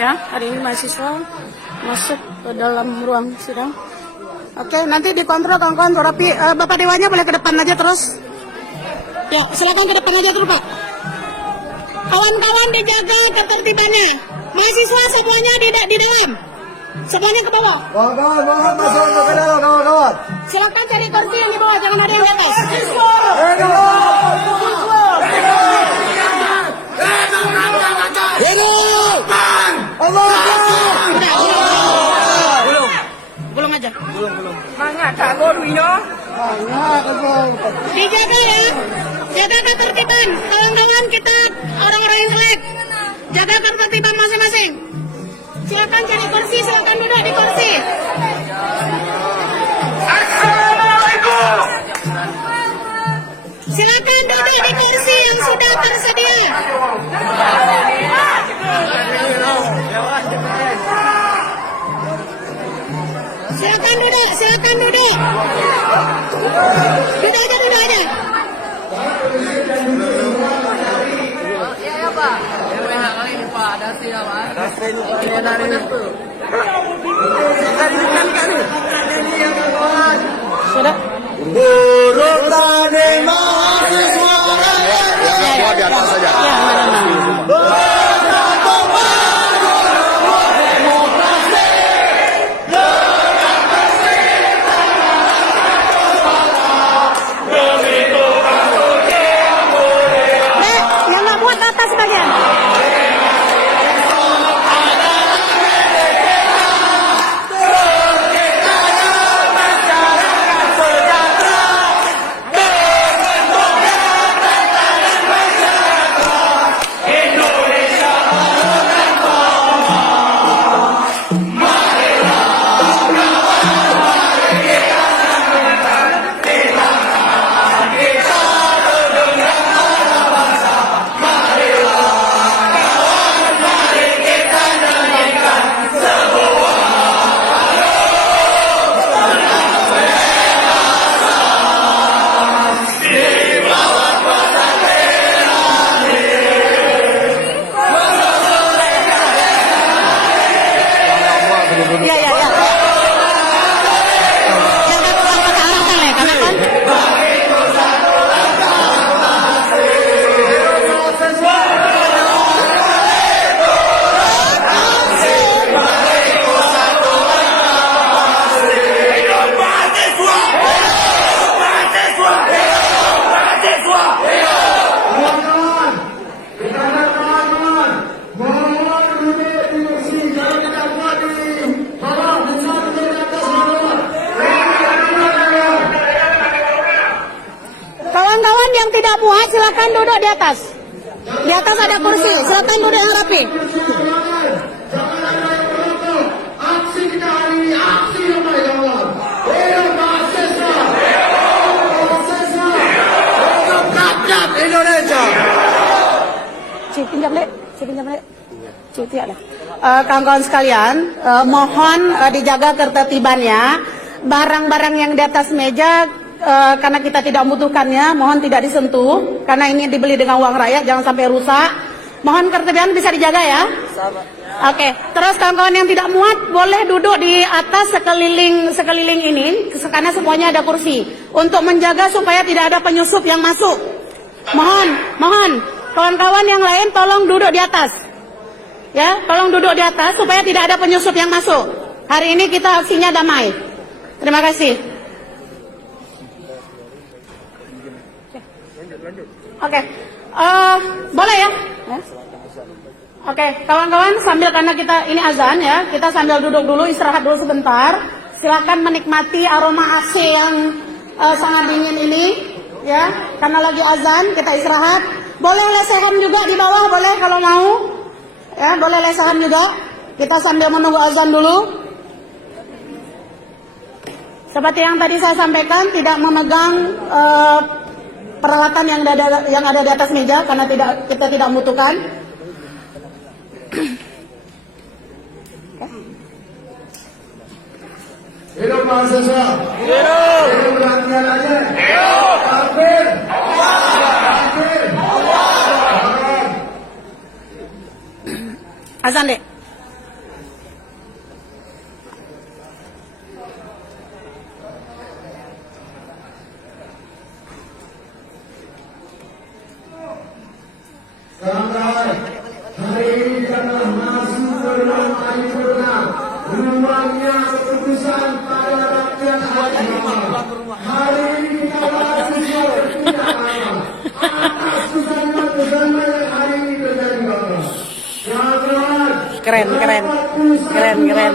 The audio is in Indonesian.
Ya, hari ini mahasiswa masuk ke dalam ruang sidang. Oke, nanti dikontrol kawan-kawan. Rapi, Bapak Dewanya boleh ke depan aja terus. Ya, silakan ke depan aja terus, Pak. Kawan-kawan dijaga ketertibannya. Mahasiswa semuanya di dalam. Semuanya ke bawah. Kawan-kawan, mohon masuk ke dalam, kawan-kawan. Silakan cari kursi yang di bawah, jangan ada yang di atas. Belum aja. Semangat Kak Boruino. Dijaga ya. Jaga ketertiban. Kawan-kawan kita orang-orang yang jelek. Jaga ketertiban masing-masing. Silakan cari kursi, silakan duduk di kursi. Assalamualaikum. Silakan duduk di kursi yang sudah tersedia. Silakan duduk, silakan duduk. Duduk aja, duduk aja. Iya Pak. Kali ini Pak ada sih ya Pak. Ada sih dari itu. Sudah. Guru tani mahasiswa. Ya, Di atas saja. Ya, mana. Yang nggak muat atas sebagian. Ya, ya, ya. Jangan pulang ke arah sana ya, karena kan. Kawan-kawan yang tidak muat silakan duduk di atas. Di atas ada kursi, silakan duduk yang rapi. Aksi kita hari ini, aksi yang baik, kawan. Hidup mahasiswa. Hidup rakyat Indonesia. Cik, pinjam dek. Cik, tiap lah. Kawan-kawan sekalian, mohon dijaga ketertibannya. Barang-barang yang di atas meja, karena kita tidak membutuhkannya, mohon tidak disentuh. Karena ini dibeli dengan uang rakyat, jangan sampai rusak. Mohon ketertiban bisa dijaga ya. Oke, terus kawan-kawan yang tidak muat boleh duduk di atas sekeliling ini, karena semuanya ada kursi. Untuk menjaga supaya tidak ada penyusup yang masuk. Mohon, kawan-kawan yang lain tolong duduk di atas. Ya, tolong duduk di atas supaya tidak ada penyusup yang masuk. Hari ini kita aksinya damai. Terima kasih. Oke, boleh ya? Oke, kawan-kawan sambil karena kita ini azan ya, kita sambil duduk dulu, istirahat dulu sebentar. Silakan menikmati aroma AC yang sangat dingin ini, ya. Karena lagi azan, kita istirahat. Boleh lesehan juga di bawah, boleh kalau mau. Ya, boleh lesehan juga. Kita sambil menunggu azan dulu. Seperti yang tadi saya sampaikan, tidak memegang peralatan yang ada di atas meja karena kita tidak membutuhkan. Hidup mahasiswa. Hidup rakyat aja. Takbir. Azan dek. Kawan-kawan, hari ini adalah masuk ke ruang paripurna, ruangnya keputusan pada rakyat hari ini. Hari ini kita masuk ke persidangan atas kesannya yang hari ini terjadi. Kawan-kawan, Keren, keren, keren, keren.